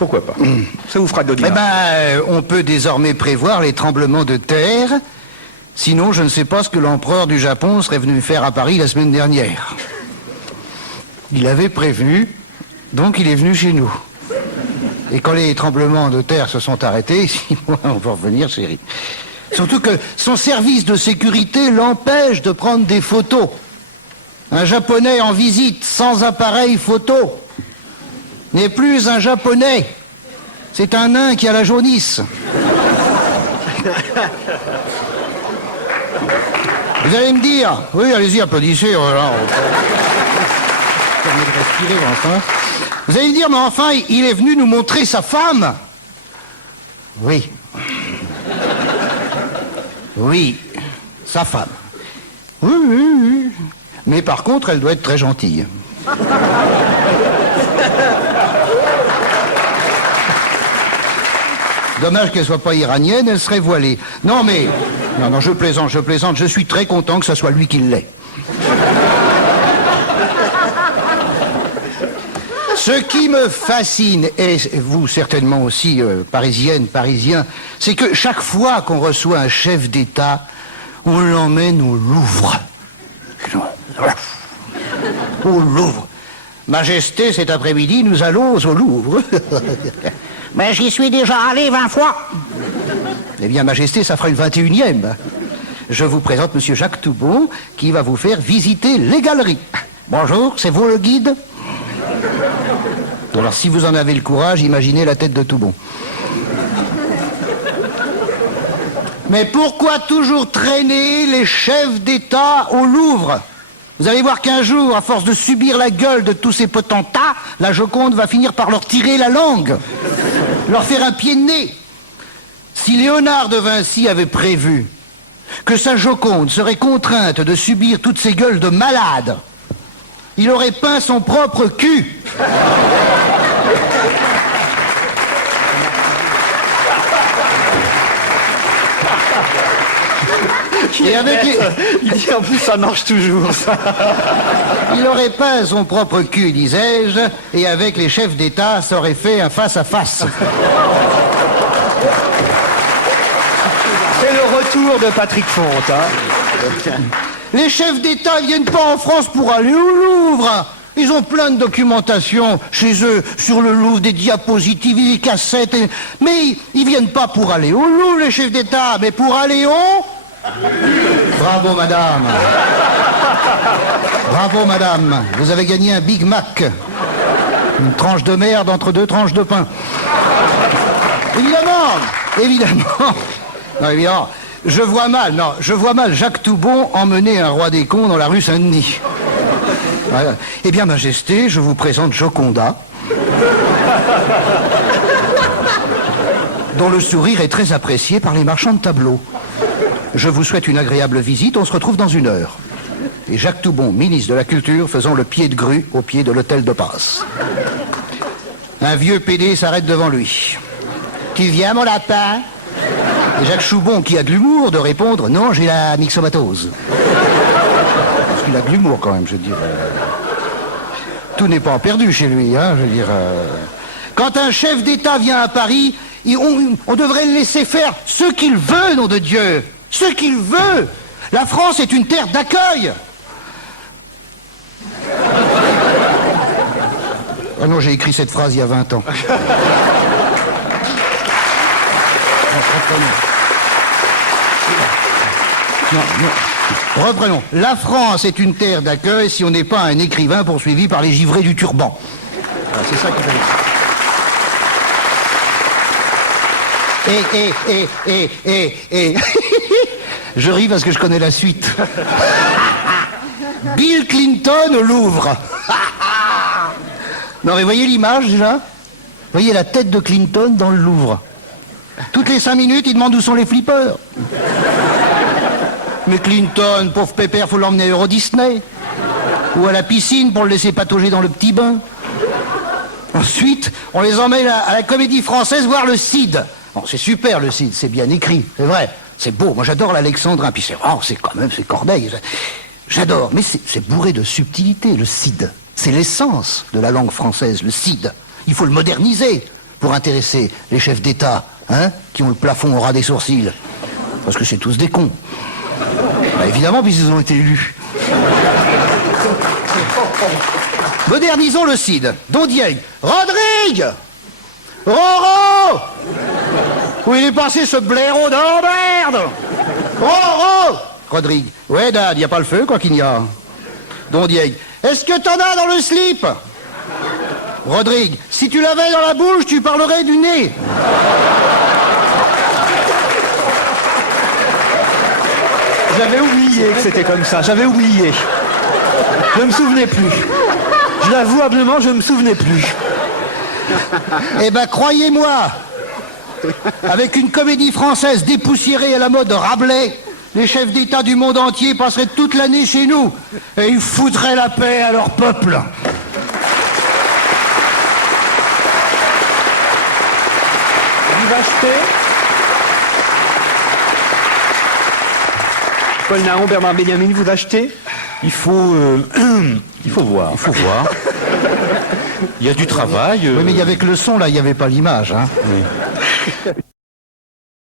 Pourquoi pas? Ça vous fera donner. Eh ben, on peut désormais prévoir les tremblements de terre. Sinon, je ne sais pas ce que l'empereur du Japon serait venu faire à Paris la semaine dernière. Il avait prévenu, donc il est venu chez nous. Et quand les tremblements de terre se sont arrêtés, 6 mois, on va revenir, chérie. Surtout que son service de sécurité l'empêche de prendre des photos. Un Japonais en visite sans appareil photo n'est plus un Japonais. C'est un nain qui a la jaunisse. Vous allez me dire, oui, allez-y, applaudissez. Voilà. Permet de respirer, enfin. Vous allez me dire, mais enfin, il est venu nous montrer sa femme. Oui. Oui, sa femme. Oui, oui, oui. Mais par contre, elle doit être très gentille. Dommage qu'elle soit pas iranienne, elle serait voilée. Non mais, non, je plaisante, je suis très content que ce soit lui qui l'ait. Ce qui me fascine, et vous certainement aussi, parisienne, parisien, c'est que chaque fois qu'on reçoit un chef d'État, on l'emmène au Louvre. Au Louvre. Majesté, cet après-midi, nous allons au Louvre. Mais j'y suis déjà allé 20 fois. Eh bien, Majesté, ça fera une 21e. Je vous présente Monsieur Jacques Toubon, qui va vous faire visiter les galeries. Bonjour, c'est vous le guide? Alors, si vous en avez le courage, imaginez la tête de Toubon. Mais pourquoi toujours traîner les chefs d'État au Louvre? Vous allez voir qu'un jour, à force de subir la gueule de tous ces potentats, la Joconde va finir par leur tirer la langue, leur faire un pied de nez. Si Léonard de Vinci avait prévu que sa Joconde serait contrainte de subir toutes ces gueules de malades, il aurait peint son propre cul. Et avec les... Il dit en plus ça marche toujours. Ça. Il aurait peint son propre cul, disais-je, et avec les chefs d'État, ça aurait fait un face-à-face. C'est le retour de Patrick Fonte. Hein. Les chefs d'État viennent pas en France pour aller au Louvre. Ils ont plein de documentation chez eux sur le Louvre, des diapositives, des cassettes. Mais ils viennent pas pour aller au Louvre, les chefs d'État, mais pour aller au... Bravo, madame. Bravo, madame. Vous avez gagné un Big Mac. Une tranche de merde entre 2 tranches de pain. Évidemment. Évidemment. Non, évidemment. Je vois mal Jacques Toubon emmener un roi des cons dans la rue Saint-Denis. Voilà. Eh bien, Majesté, je vous présente Joconda, dont le sourire est très apprécié par les marchands de tableaux. Je vous souhaite une agréable visite, on se retrouve dans 1 heure. Et Jacques Toubon, ministre de la Culture, faisant le pied de grue au pied de l'hôtel de passe. Un vieux PD s'arrête devant lui. « Tu viens, mon lapin ?» Et Jacques Toubon, qui a de l'humour, de répondre « Non, j'ai la myxomatose. » Parce qu'il a de l'humour quand même, je veux dire. Tout n'est pas perdu chez lui, hein, je veux dire. Quand un chef d'État vient à Paris, on devrait le laisser faire ce qu'il veut, nom de Dieu. Ce qu'il veut. La France est une terre d'accueil. Ah non, j'ai écrit cette phrase il y a 20 ans. Non. Reprenons. La France est une terre d'accueil si on n'est pas un écrivain poursuivi par les givrés du turban. Voilà, c'est ça qu'il fallait dire. Et. Je ris parce que je connais la suite. Bill Clinton au Louvre. Non mais voyez l'image déjà? Voyez la tête de Clinton dans le Louvre. Toutes les 5 minutes, il demande où sont les flippers. Mais Clinton, pauvre pépère, faut l'emmener à Euro Disney. Ou à la piscine pour le laisser patauger dans le petit bain. Ensuite, on les emmène à la Comédie Française voir le Cid. Bon, c'est super le Cid, c'est bien écrit, c'est vrai. C'est beau, moi j'adore l'Alexandrin, puis c'est quand même, c'est Corneille. J'adore, mais c'est bourré de subtilité, le Cid. C'est l'essence de la langue française, le Cid. Il faut le moderniser. pour intéresser les chefs d'État, hein, qui ont le plafond au ras des sourcils. Parce que c'est tous des cons. Bah, évidemment, puisqu'ils ont été élus. Modernisons le CID. Don Diego. Rodrigue! Roro! Où il est passé ce blaireau d'emmerde? Roro! Rodrigue. Ouais, Dad, y a pas le feu, quoi qu'il y a. Don Diego. Est-ce que t'en as dans le slip? Rodrigue. Si tu l'avais dans la bouche, tu parlerais du nez. J'avais oublié que c'était comme ça, j'avais oublié. Je me souvenais plus. Je l'avoue humblement, je me souvenais plus. Eh ben, croyez-moi, avec une comédie française dépoussiérée à la mode Rabelais, les chefs d'État du monde entier passeraient toute l'année chez nous et ils foutraient la paix à leur peuple. Vous achetez Paul Naron, Bernard Benjamin, vous achetez? Il faut voir. Il faut voir. Il y a du travail. Oui, mais avec le son, là, il n'y avait pas l'image. Hein. Oui.